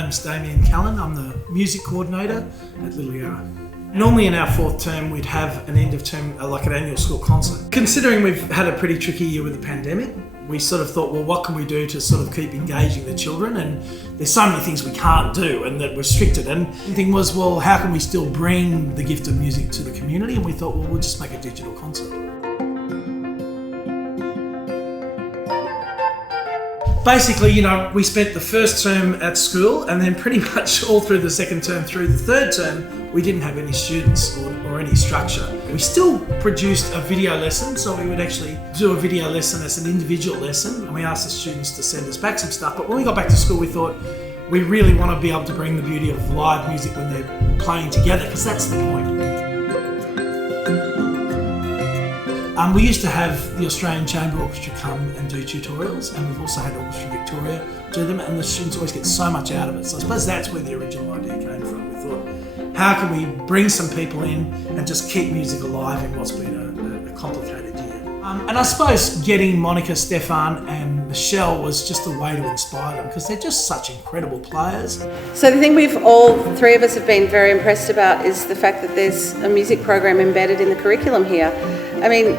name's Damien Callan. I'm the music coordinator at Little Yarra. Normally in our fourth term we'd have an end of term, like an annual school concert. Considering we've had a pretty tricky year with the pandemic, we sort of thought, well, what can we do to sort of keep engaging the children? And there's so many things we can't do and that we're restricted. And the thing was, well, how can we still bring the gift of music to the community? And we thought, well, we'll just make a digital concert. Basically, we spent the first term at school and then pretty much all through the second term through the third term, we didn't have any students or any structure. We still produced a video lesson, so we would actually do a video lesson as an individual lesson, and we asked the students to send us back some stuff. But when we got back to school, we thought we really want to be able to bring the beauty of live music when they're playing together, because that's the point. We used to have the Australian Chamber Orchestra come and do tutorials, and we've also had Orchestra Victoria do them, and the students always get so much out of it. So I suppose that's where the original idea came from. We thought, how can we bring some people in and just keep music alive in what's been a complicated year? And I suppose getting Monica, Stefan and Michelle was just a way to inspire them, because they're just such incredible players. So the thing all three of us have been very impressed about is the fact that there's a music program embedded in the curriculum here. I mean,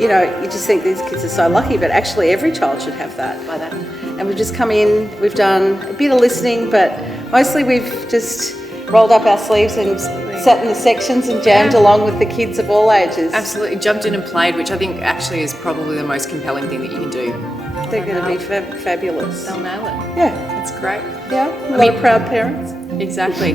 you just think these kids are so lucky, but actually every child should have that by that. And we've just come in, we've done a bit of listening, but mostly we've just rolled up our sleeves and sat in the sections and jammed along with the kids of all ages. Absolutely, jumped in and played, which I think actually is probably the most compelling thing that you can do. They're going to be fabulous. They'll nail it. Yeah. It's great. Yeah, a lot of proud parents. Exactly.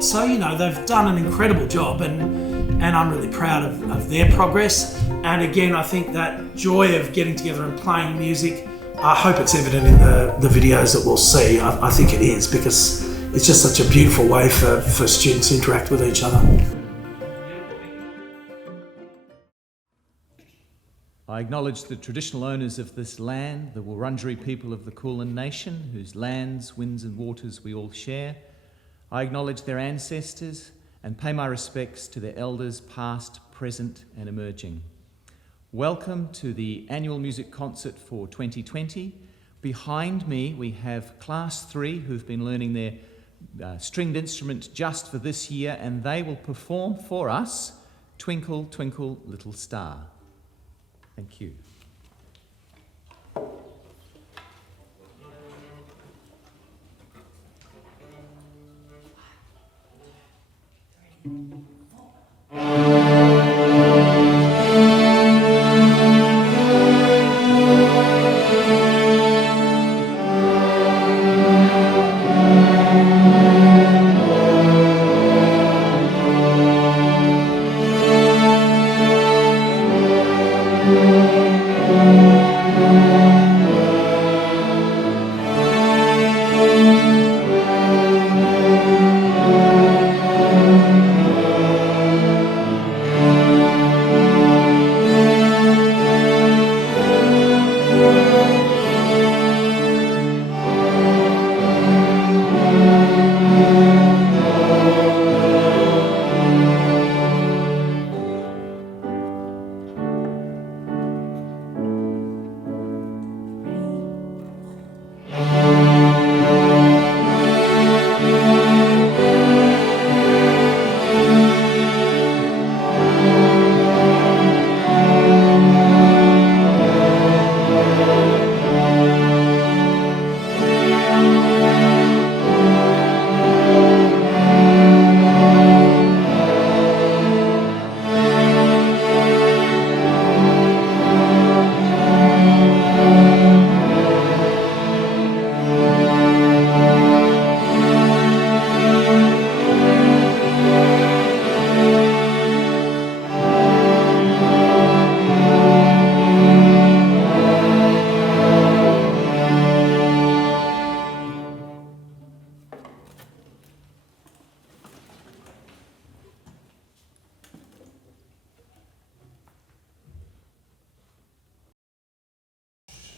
So, they've done an incredible job, and I'm really proud of their progress. And again, I think that joy of getting together and playing music, I hope it's evident in the videos that we'll see. I think it is, because it's just such a beautiful way for students to interact with each other. I acknowledge the traditional owners of this land, the Wurundjeri people of the Kulin Nation, whose lands, winds and waters we all share. I acknowledge their ancestors and pay my respects to their elders past, present and emerging. Welcome to the annual music concert for 2020. Behind me we have Class 3 who've been learning their stringed instrument just for this year, and they will perform for us Twinkle, Twinkle, Little Star. Thank you.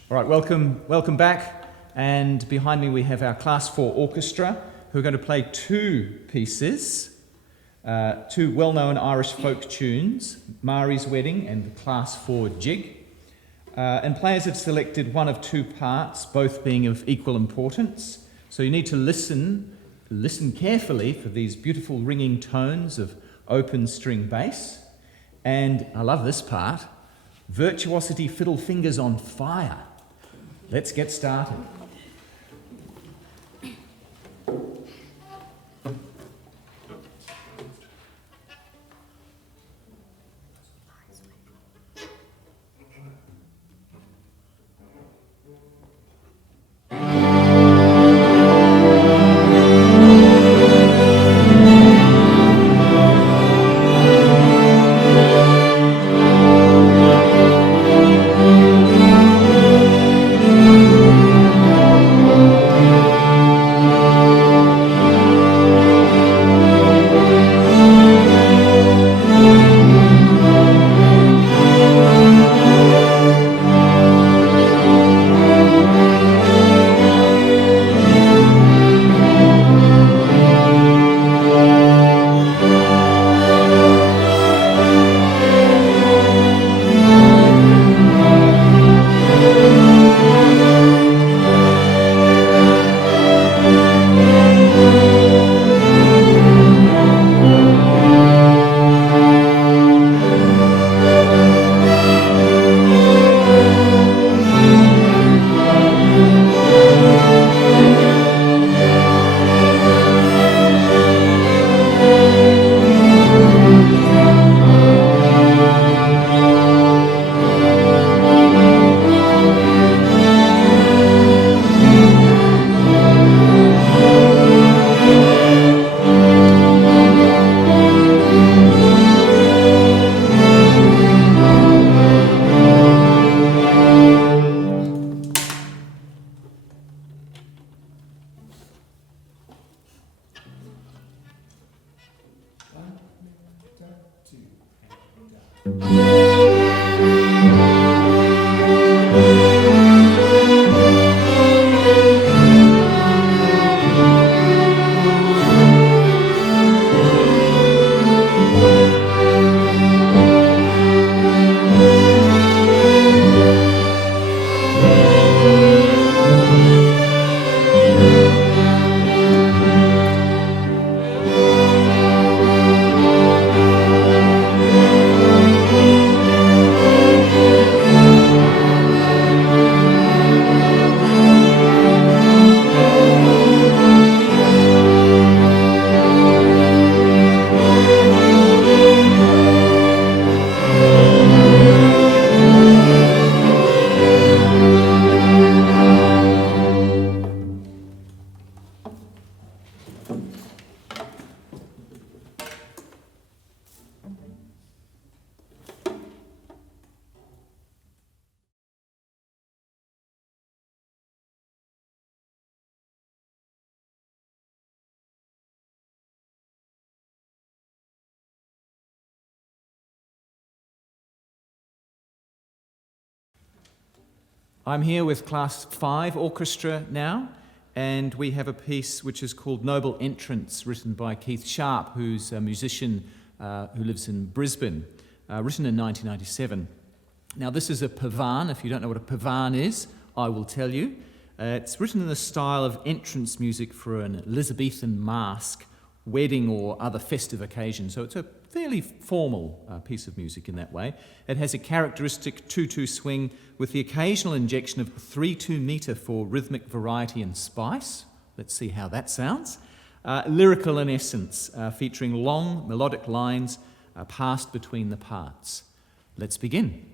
All right, welcome back. And behind me we have our Class 4 orchestra, who are going to play two pieces, two well-known Irish folk tunes, Mari's Wedding and the Class 4 Jig. And players have selected one of two parts, both being of equal importance. So you need to listen carefully for these beautiful ringing tones of open string bass. And I love this part, virtuosity fiddle fingers on fire. Let's get started. I'm here with Class 5 Orchestra now, and we have a piece which is called Noble Entrance, written by Keith Sharp, who's a musician who lives in Brisbane, written in 1997. Now this is a pavan. If you don't know what a pavan is, I will tell you. It's written in the style of entrance music for an Elizabethan masque, wedding or other festive occasion, so it's a fairly formal piece of music in that way. It has a characteristic 2-2 swing with the occasional injection of 3-2 metre for rhythmic variety and spice. Let's see how that sounds. Lyrical in essence, featuring long melodic lines passed between the parts. Let's begin.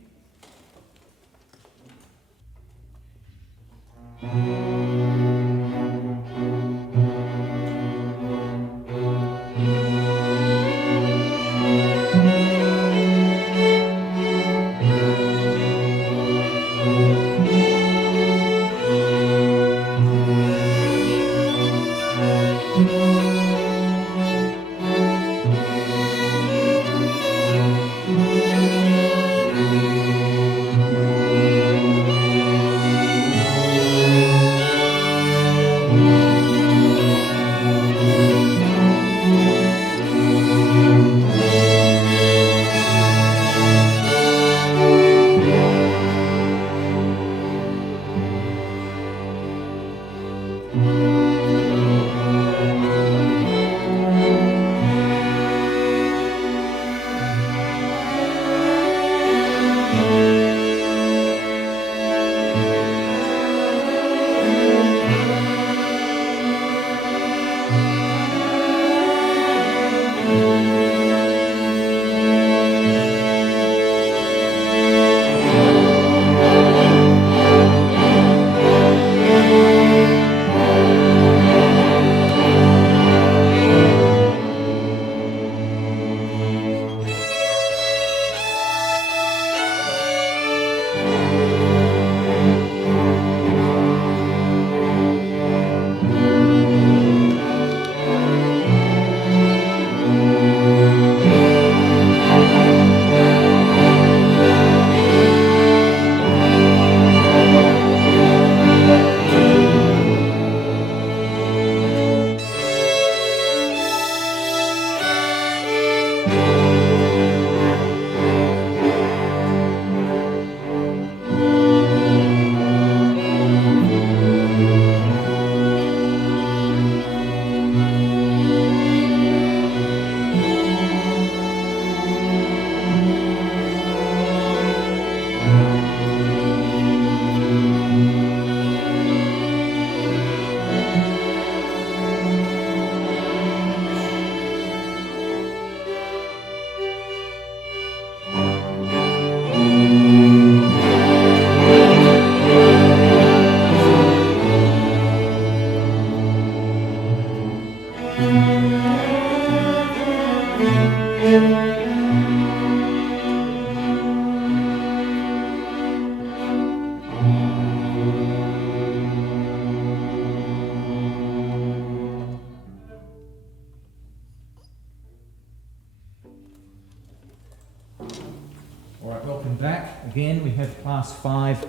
Class 5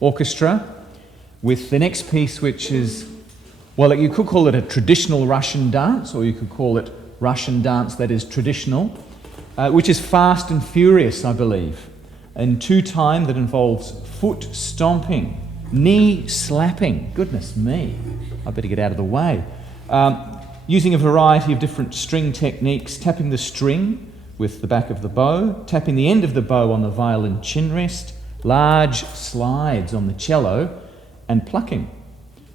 orchestra with the next piece, which is, well, you could call it a traditional Russian dance, or you could call it Russian dance that is traditional, which is fast and furious, I believe, in two time that involves foot stomping, knee slapping, goodness me, I better get out of the way, using a variety of different string techniques, tapping the string with the back of the bow, tapping the end of the bow on the violin chin rest, large slides on the cello, and plucking.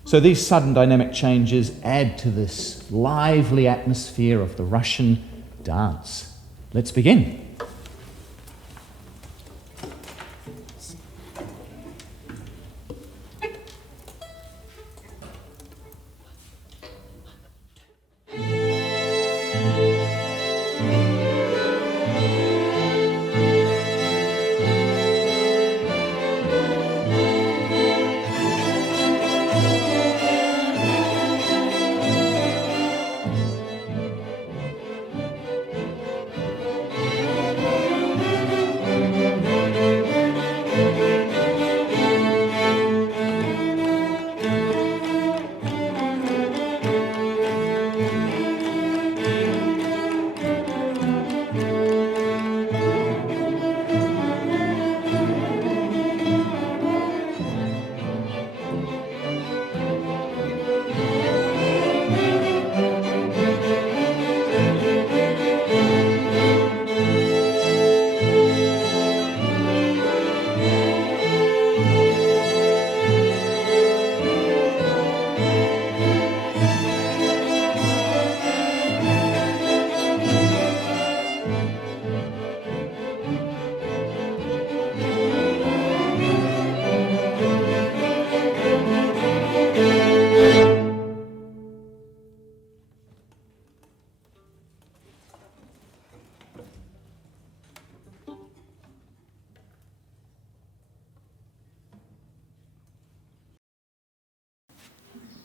So these sudden dynamic changes add to this lively atmosphere of the Russian dance. Let's begin.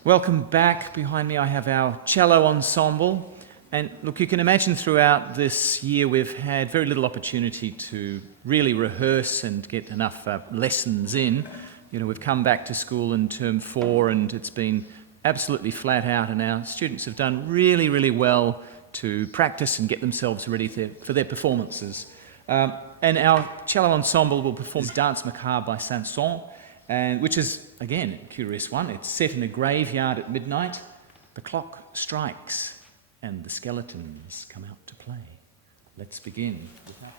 Welcome back. Behind me I have our cello ensemble. And look, you can imagine throughout this year we've had very little opportunity to really rehearse and get enough lessons in. You know, we've come back to school in term 4 and it's been absolutely flat out, and our students have done really, really well to practice and get themselves ready for their performances. And our cello ensemble will perform Dance Macabre by Saint-Saëns, and which is, again, a curious one. It's set in a graveyard at midnight. The clock strikes and the skeletons come out to play. Let's begin with that.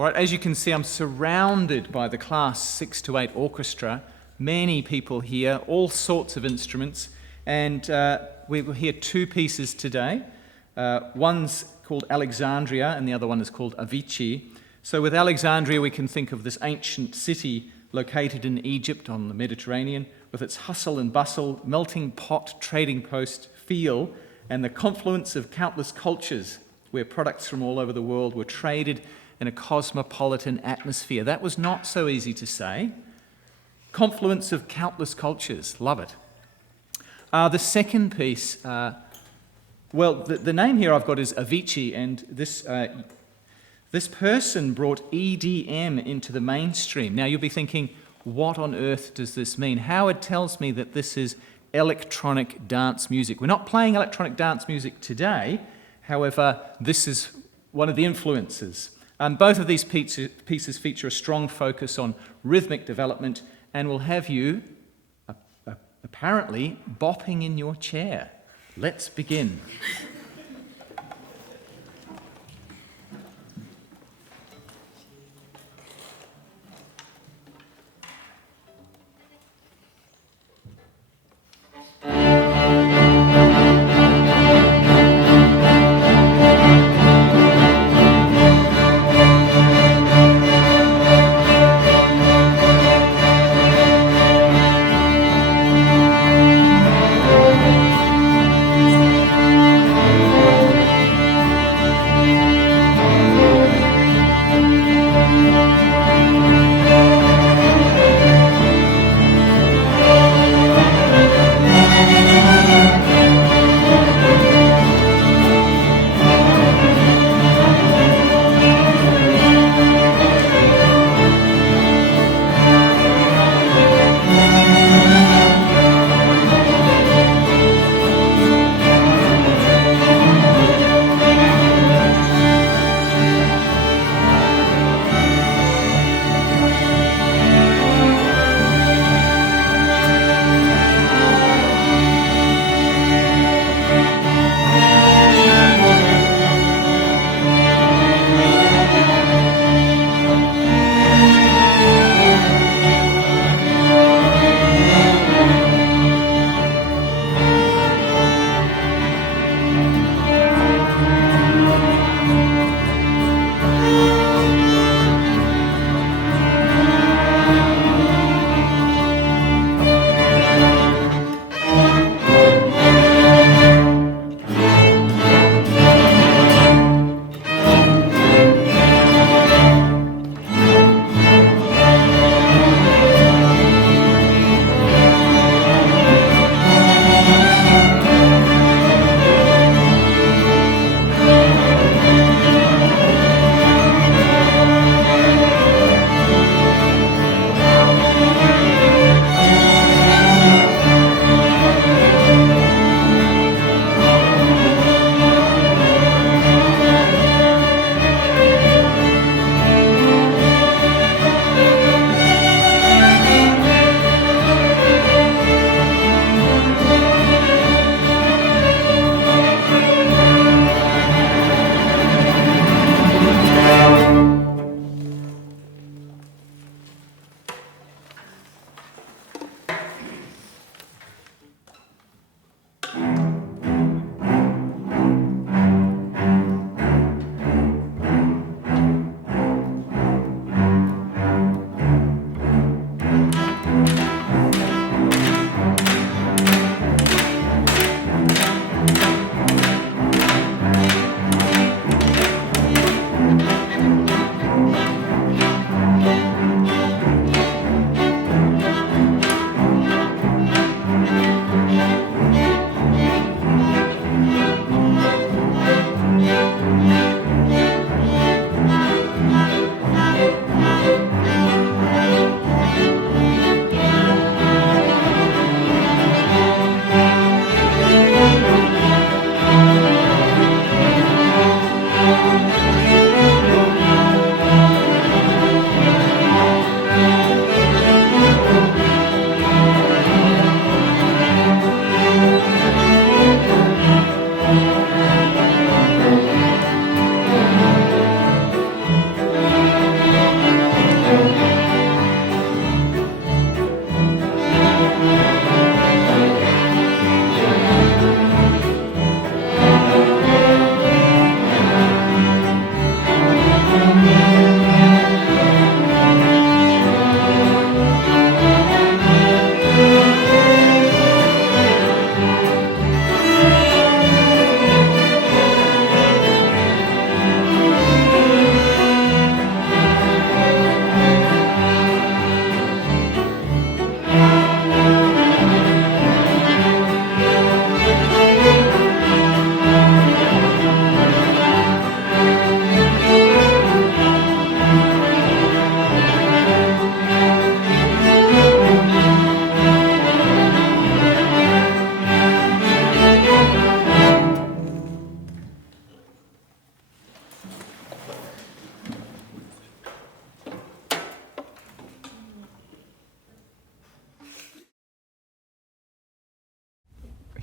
All right, as you can see, I'm surrounded by the Class 6 to 8 orchestra, many people here, all sorts of instruments, and we will hear two pieces today. One's called Alexandria and the other one is called Avicii. So with Alexandria we can think of this ancient city located in Egypt on the Mediterranean with its hustle and bustle, melting pot, trading post feel, and the confluence of countless cultures where products from all over the world were traded in a cosmopolitan atmosphere. That was not so easy to say. Confluence of countless cultures, love it. The second piece, the name here I've got is Avicii, and this person brought EDM into the mainstream. Now you'll be thinking, what on earth does this mean? Howard tells me that this is electronic dance music. We're not playing electronic dance music today, however, this is one of the influences. Both of these pieces feature a strong focus on rhythmic development and will have you, apparently, bopping in your chair. Let's begin.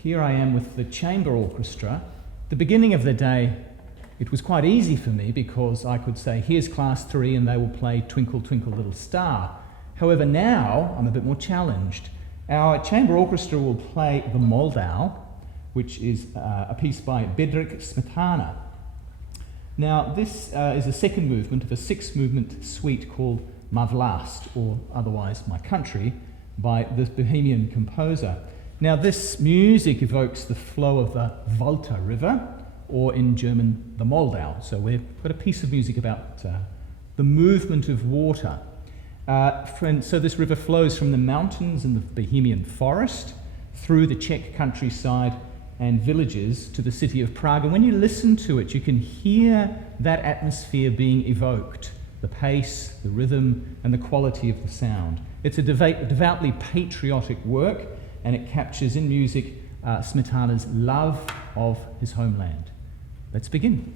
here I am with the chamber orchestra. The beginning of the day, it was quite easy for me because I could say, here's class 3 and they will play Twinkle Twinkle Little Star. However, now I'm a bit more challenged. Our chamber orchestra will play the Moldau, which is a piece by Bedřich Smetana. Now, this is a second movement of a 6-movement suite called Ma Vlast, or otherwise My Country, by this Bohemian composer. Now, this music evokes the flow of the Volta River, or in German, the Moldau. So we've got a piece of music about the movement of water. So this river flows from the mountains and the Bohemian forest through the Czech countryside and villages to the city of Prague. And when you listen to it, you can hear that atmosphere being evoked, the pace, the rhythm, and the quality of the sound. It's a devoutly patriotic work, and it captures in music Smetana's love of his homeland. Let's begin.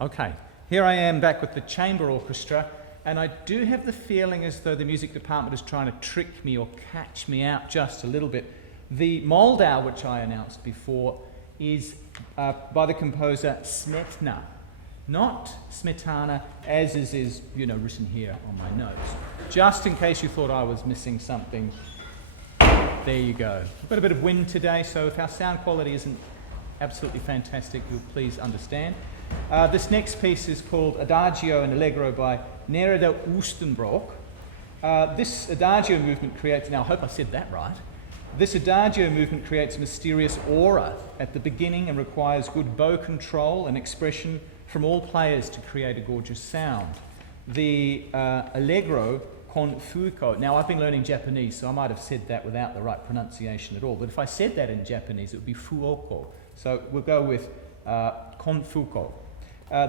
Okay, here I am back with the chamber orchestra, and I do have the feeling as though the music department is trying to trick me or catch me out just a little bit. The Moldau, which I announced before, is by the composer Smetana, not Smetana, as is written here on my notes. Just in case you thought I was missing something, there you go. We've got a bit of wind today, so if our sound quality isn't absolutely fantastic, you'll please understand. This next piece is called Adagio and Allegro by Nerida Oostenbroek. This Adagio movement creates, now I hope I said that right, this Adagio movement creates a mysterious aura at the beginning and requires good bow control and expression from all players to create a gorgeous sound. The Allegro con fuoco, now I've been learning Japanese, so I might have said that without the right pronunciation at all, but if I said that in Japanese, it would be fuoco. So we'll go with con fuoco.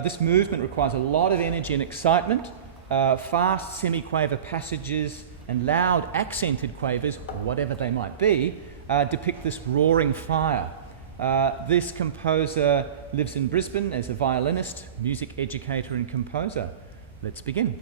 This movement requires a lot of energy and excitement, fast semi-quaver passages and loud accented quavers, whatever they might be, depict this roaring fire. This composer lives in Brisbane as a violinist, music educator and composer. Let's begin.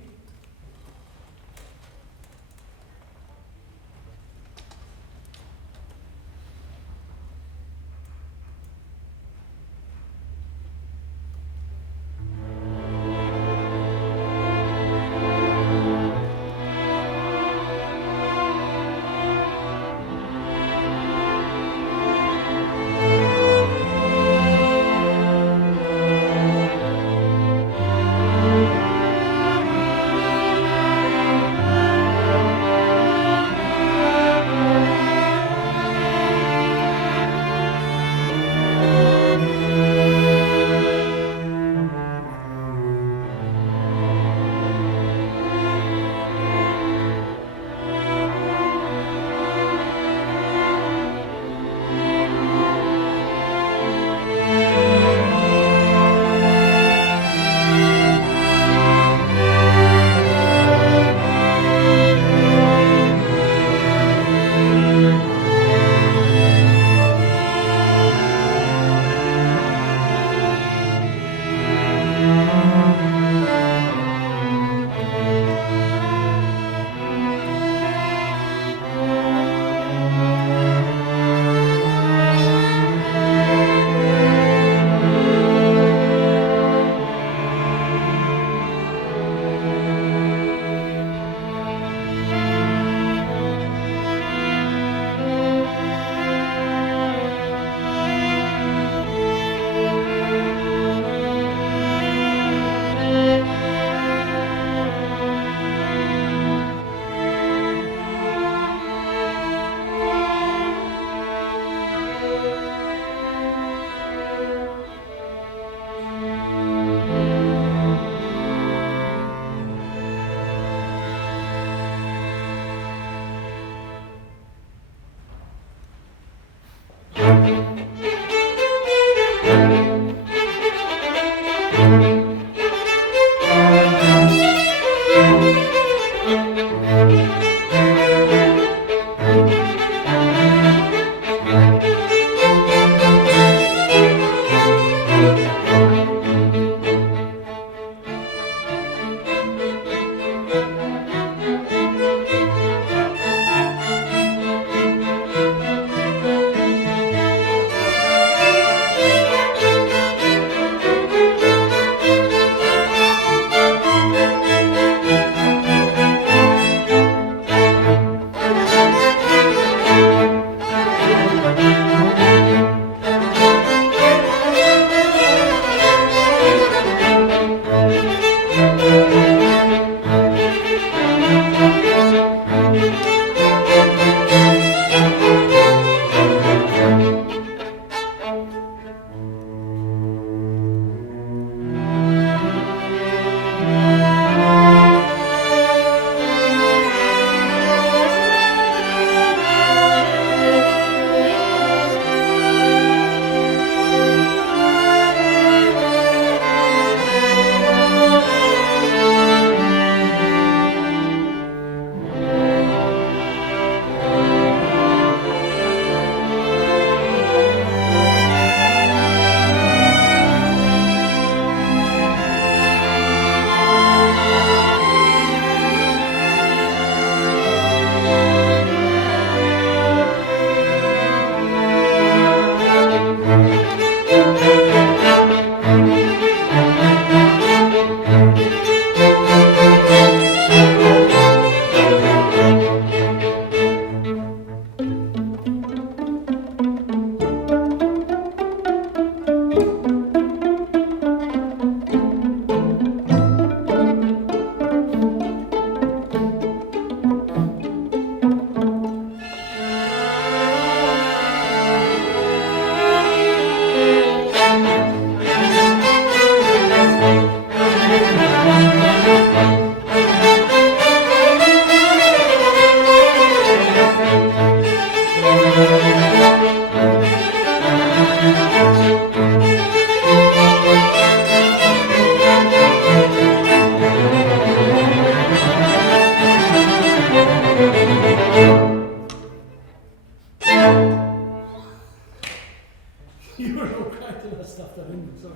Sorry.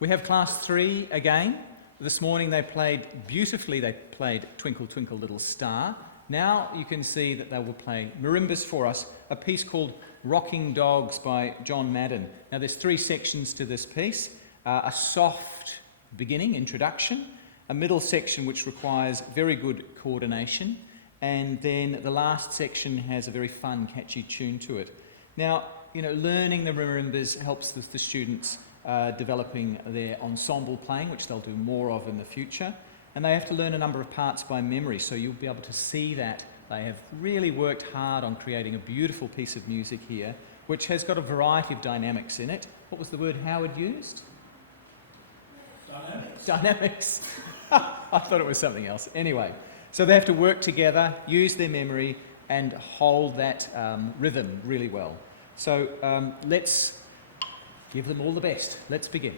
We have class 3 again. This morning they played beautifully. They played Twinkle Twinkle Little Star. Now you can see that they will play marimbas for us, a piece called Rocking Dogs by John Madden. Now there's 3 sections to this piece. A soft beginning, introduction, a middle section which requires very good coordination, and then the last section has a very fun, catchy tune to it. Now, learning the marimbas helps the students developing their ensemble playing, which they'll do more of in the future. And they have to learn a number of parts by memory, so you'll be able to see that they have really worked hard on creating a beautiful piece of music here, which has got a variety of dynamics in it. What was the word Howard used? Dynamics. Dynamics. I thought it was something else. Anyway, so they have to work together, use their memory, and hold that rhythm really well. So let's give them all the best. Let's begin.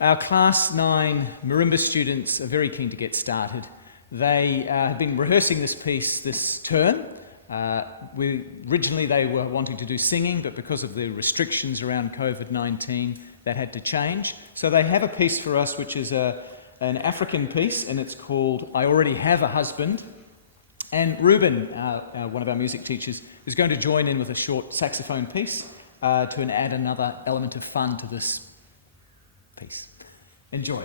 Our Class 9 marimba students are very keen to get started. They have been rehearsing this piece this term. Originally they were wanting to do singing, but because of the restrictions around COVID-19, that had to change. So they have a piece for us which is an African piece, and it's called I Already Have a Husband. And Ruben, one of our music teachers, is going to join in with a short saxophone piece to add another element of fun to this piece. Enjoy.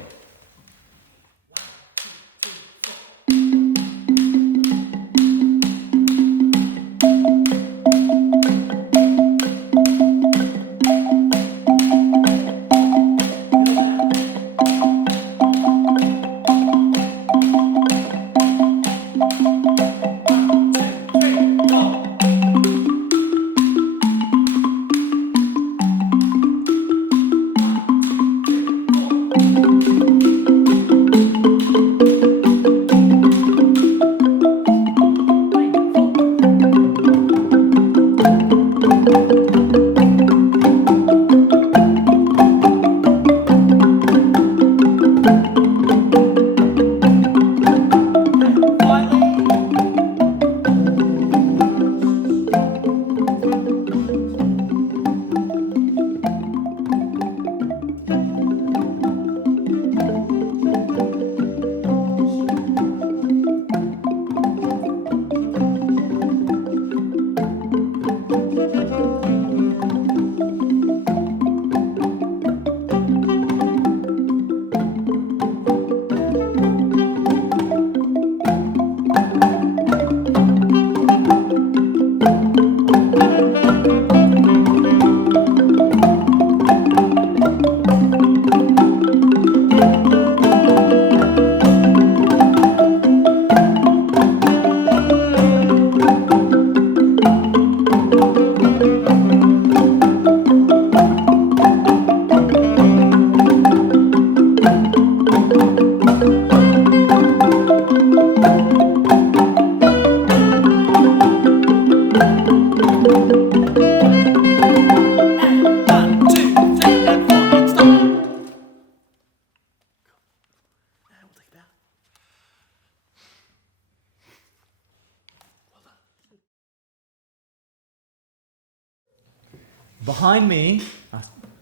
Behind me,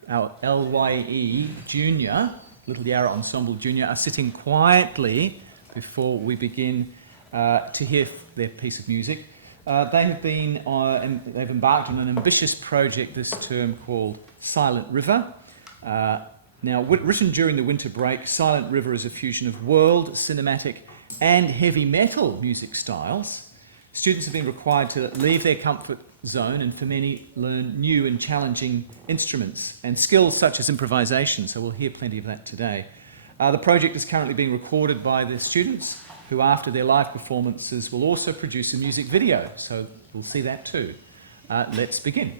our LYE Junior, Little Yarra Ensemble Junior, are sitting quietly before we begin to hear their piece of music. They have been and they've embarked on an ambitious project this term called Silent River. Now, written during the winter break, Silent River is a fusion of world, cinematic and heavy metal music styles. Students have been required to leave their comfort zone and for many learn new and challenging instruments and skills such as improvisation, so we'll hear plenty of that today. The project is currently being recorded by the students who after their live performances will also produce a music video, so we'll see that too. Let's begin.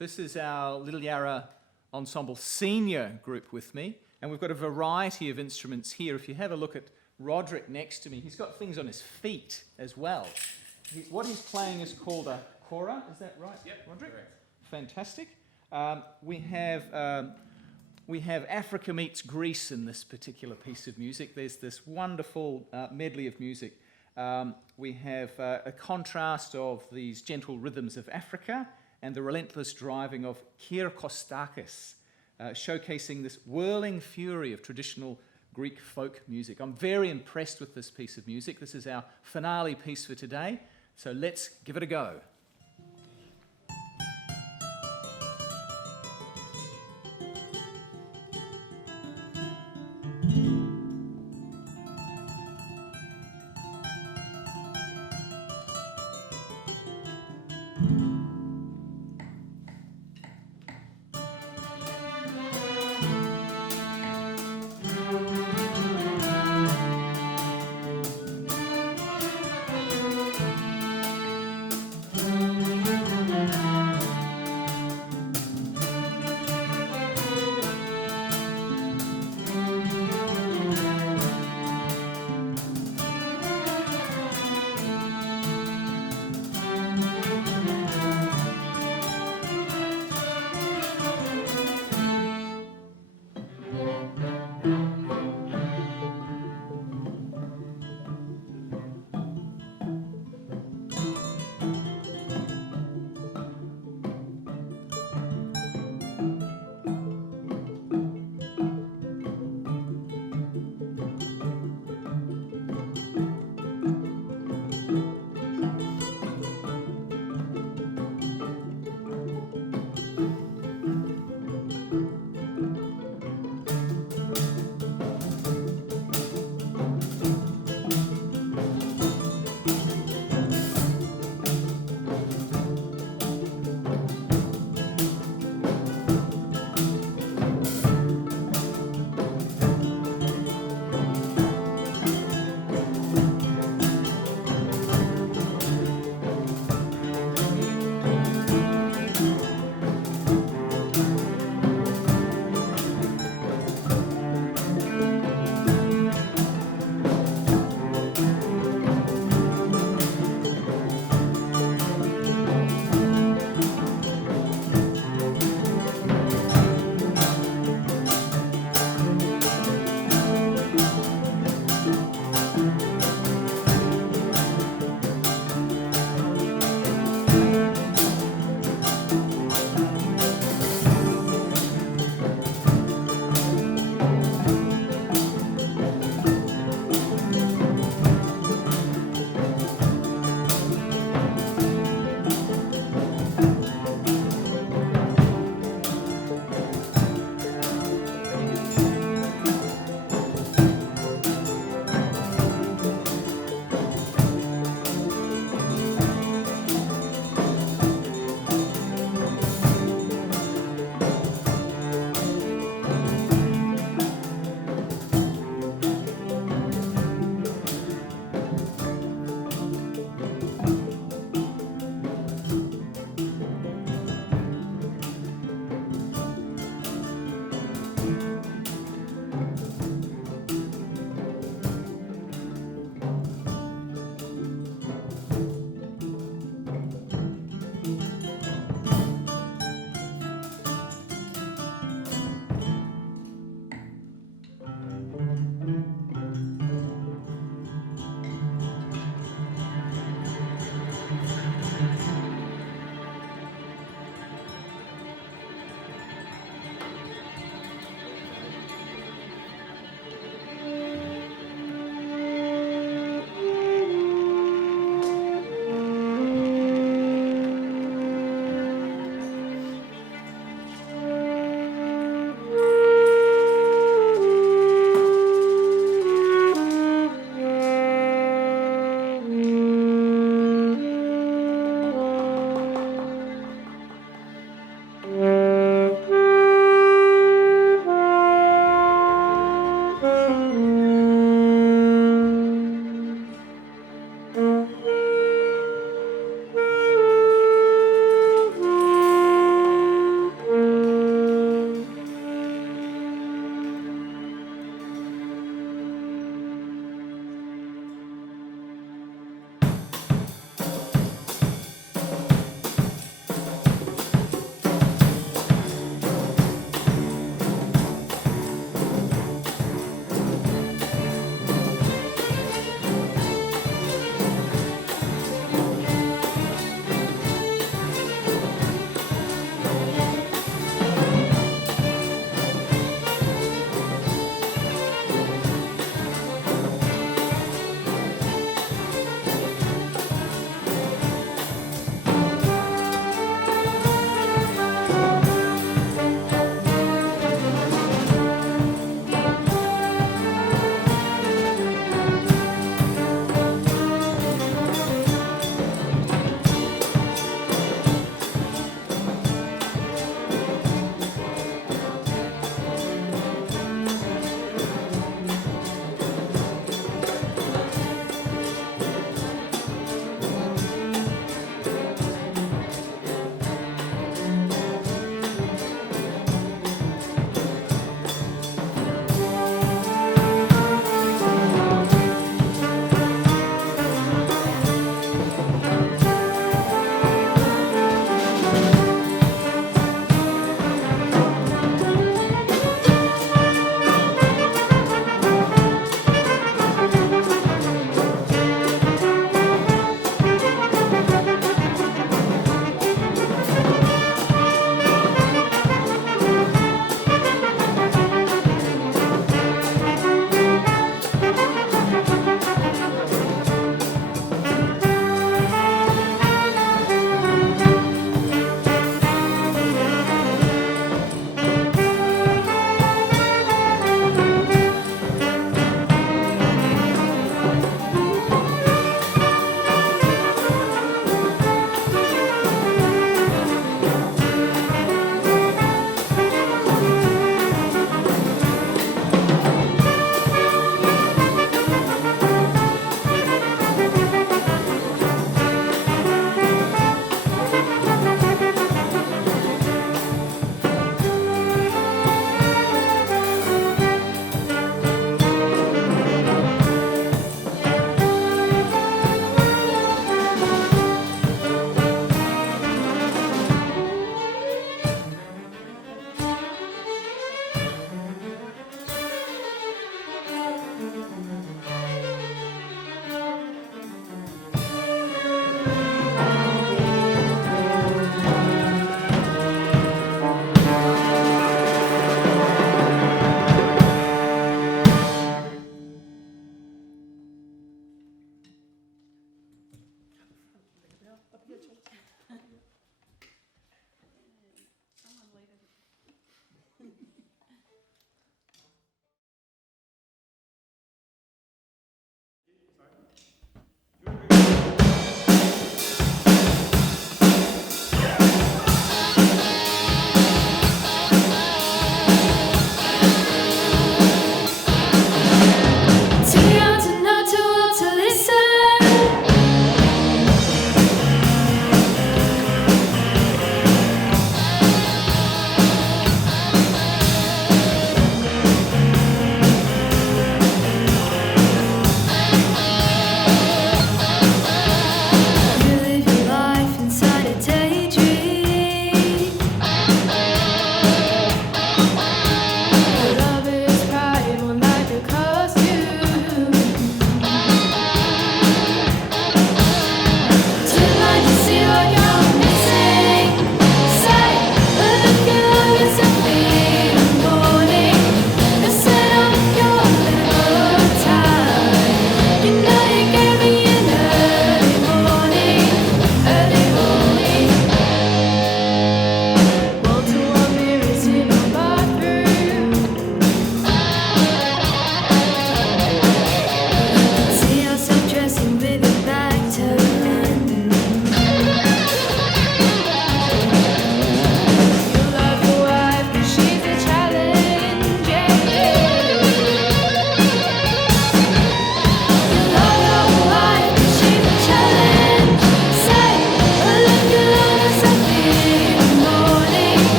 This is our Little Yarra Ensemble senior group with me, and we've got a variety of instruments here. If you have a look at Roderick next to me, he's got things on his feet as well. What he's playing is called a kora, is that right, Yep, Roderick? correct. Fantastic. We have Africa meets Greece in this particular piece of music. There's this wonderful medley of music. We have a contrast of these gentle rhythms of Africa and the relentless driving of Kyriakos, showcasing this whirling fury of traditional Greek folk music. I'm very impressed with this piece of music. This is our finale piece for today, so let's give it a go.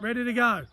Ready to go.